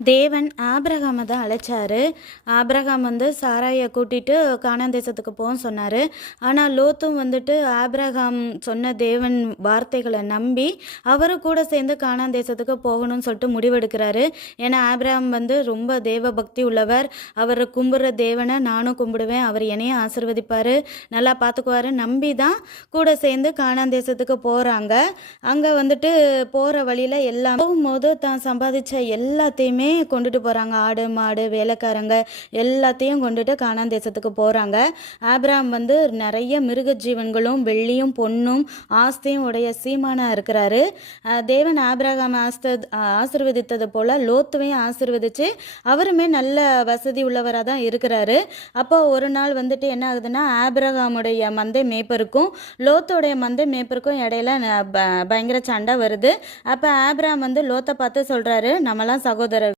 தேவன் ஆபிரகாமை தான் அழைச்சாரு. ஆபிரகாம் சாராயை கூட்டிட்டு கானான் தேசத்துக்கு போன்னு சொன்னார். ஆனால் லோத்தும் ஆபிரகாம் சொன்ன தேவன் வார்த்தைகளை நம்பி அவரும் கூட சேர்ந்து கானான் தேசத்துக்கு போகணும்னு சொல்லிட்டு முடிவெடுக்கிறாரு. ஏன்னா ஆபிரகாம் ரொம்ப தேவ பக்தி உள்ளவர். அவர் கும்பிட்ற தேவனை நானும் கும்பிடுவேன், அவர் என்னையும் ஆசீர்வதிப்பார், நல்லா பார்த்துக்குவாரு நம்பி தான் கூட சேர்ந்து கானான் தேசத்துக்கு போகிறாங்க. அங்கே போகிற வழியில் எல்லாம் போகும்போது தான் சம்பாதிச்ச எல்லாத்தையுமே கொண்டுட்டு போகிறாங்க. ஆடு மாடு வேலைக்காரங்க எல்லாத்தையும் கொண்டுட்டு கானான் தேசத்துக்கு போகிறாங்க. ஆபிரகாம் நிறைய மிருக ஜீவன்களும் வெள்ளியும் பொன்னும் ஆஸ்தியும் உடைய சீமானா இருக்கிறாரு. தேவன் ஆபிரகாம் ஆசீர்வதித்தது போல் லோத்துவையும் ஆசீர்வதித்து அவருமே நல்ல வசதி உள்ளவராக தான் இருக்கிறாரு. அப்போ ஒரு நாள் என்ன ஆகுதுன்னா, ஆபிரகாமுடைய மந்தை மேய்ப்பருக்கும் லோத்தோடைய மந்தை மேய்ப்பருக்கும் இடையில பயங்கர சண்டை வருது. அப்போ ஆபிரகாம் லோத்தை பார்த்து சொல்கிறாரு, நம்மலாம் சகோதரர்,